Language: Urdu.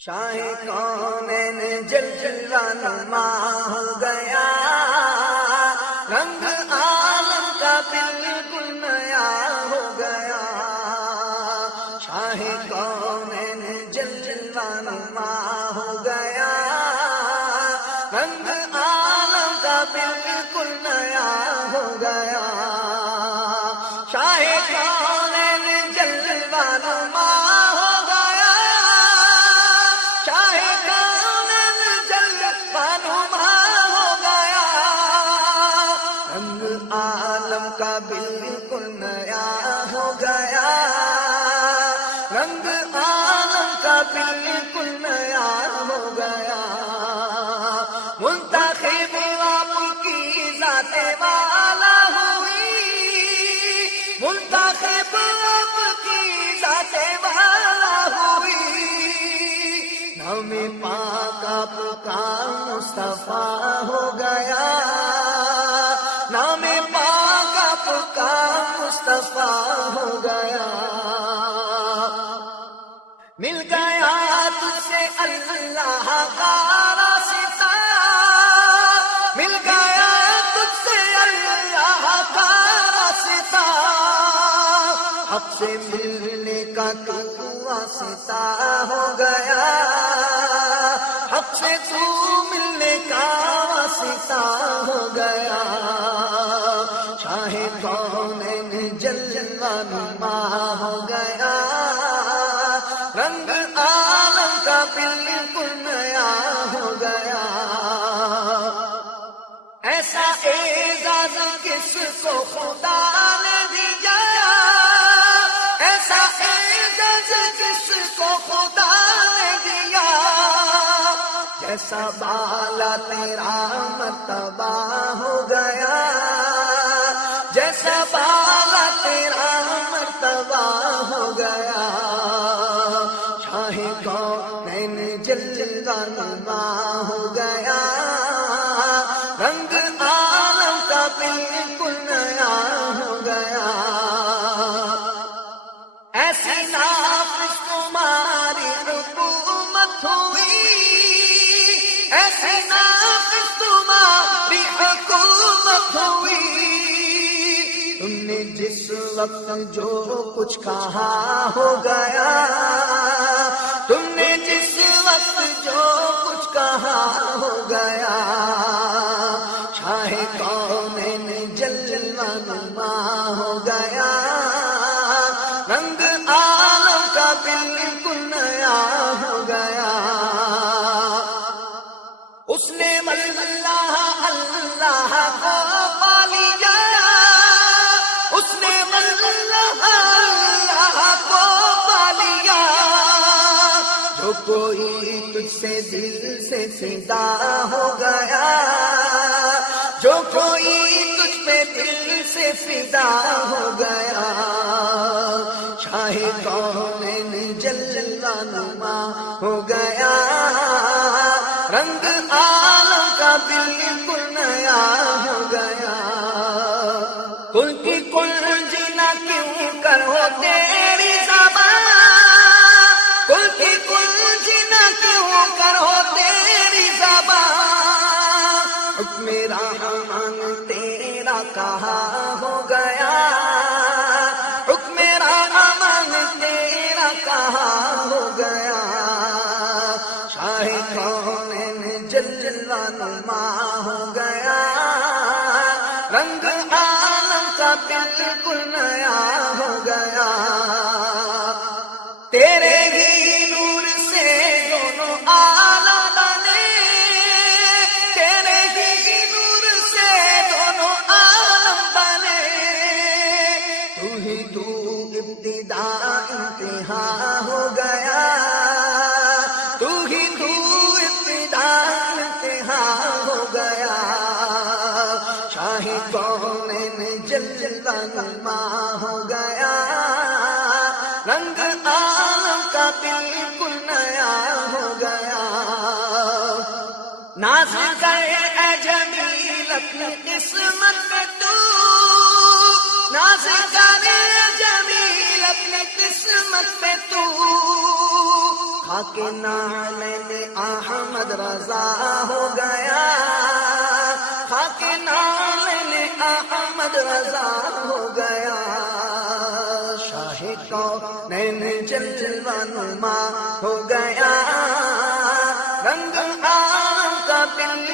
شاہ کونین جلوہ نما ہو گیا، رنگ عالم کا بالکل نیا ہو گیا۔ شاہ کونین جلوہ نما ہو گیا، رنگ عالم کا بالکل نیا ہو گیا۔ شاہ کونین جلوہ نما ہو گیا، شاہ کونین جلوہ نما ہو گیا، رنگ عالم کا بالکل نیا ہو گیا، رنگ عالم کا بالکل نیا ہو گیا۔ منتخب آپ کی ذات والا ہوئی، منتخب آپ کی ذات والا ہوئی، نام پاک آپ کا مصطفیٰ ہو گیا، نام پاک آپ کا مصطفیٰ ہو گیا۔ مل گیا تجھ سے اللہ کا راستہ، مل گیا تجھ سے اللہ کا راستہ، حق سے ملنے کا تو واسطہ ہو گیا، حق سے تو ملنے کا واسطہ ہو گیا۔ شاہ کونین جلوہ نما ہو گیا، رنگ عالم کا بالکل نیا ہو گیا۔ ایسا اعزاز کس کو خدا نے دیا، ایسا اعزاز کس کو خدا نے دیا، جیسا بالا تیرا مرتبہ ہو گیا، جیسا بالا تیرا مرتبہ ہو گیا۔ شاہ کونین جلوہ نما ہو گیا، رنگ عالم کا بالکل نیا ہو گیا۔ ایسی نافذ تمہاری حکومت ہوئی، ایسی نافذ تمہاری حکومت ہوئی، تم نے جس وقت جو کچھ کہا ہو گیا، تم نے جس وقت جو کچھ کہا ہو گیا۔ شاہ کونین جلوہ نما ہو گیا، رنگ عالم کا بالکل نیا ہو گیا۔ اس نے اللہ اللہ کو پا لیا، اس نے اللہ اللہ کو پا لیا، جو کوئی تجھ سے دل سے فدا ہو گیا، جو کوئی تجھ پہ دل سے فدا ہو گیا۔ شاہ کونین جلوہ نما ہو گیا، رنگ عالم کا بالکل نیا ہو گیا۔ کل کی کل جینا کیوں کر ہو تیری زبان، کل کی کل جینا کیوں کر ہو تیری زبان، حکم رحمان تیرا کہاں ہو گیا، حکم رحمان تیرا کہاں ہو گیا۔ شاہ کونین جلوہ نما ہو گیا، رنگ عالم کا بالکل نیا ہو گیا۔ تیرے ہی نور سے دونوں عالم بنے، تیرے ہی نور سے دونوں عالم بنے، تو ابتدا انتہا ہو گیا، تو ابتدا انتہا ہو گیا۔ شاہ کونین جلوہ نما ہو گیا، رنگ عالم کا بالکل نیا ہو گیا۔ ناز کرے اے جمیل اپنی قسمت پہ تو، ناز کرے اے جمیل اپنی قسمت پہ تو، خاک نعلین احمد رضا ہو گیا، خاک نعلین احمد رضا ہو گیا، شاہ کونین جلوہ نما ہو گیا، رنگ عالم کا پل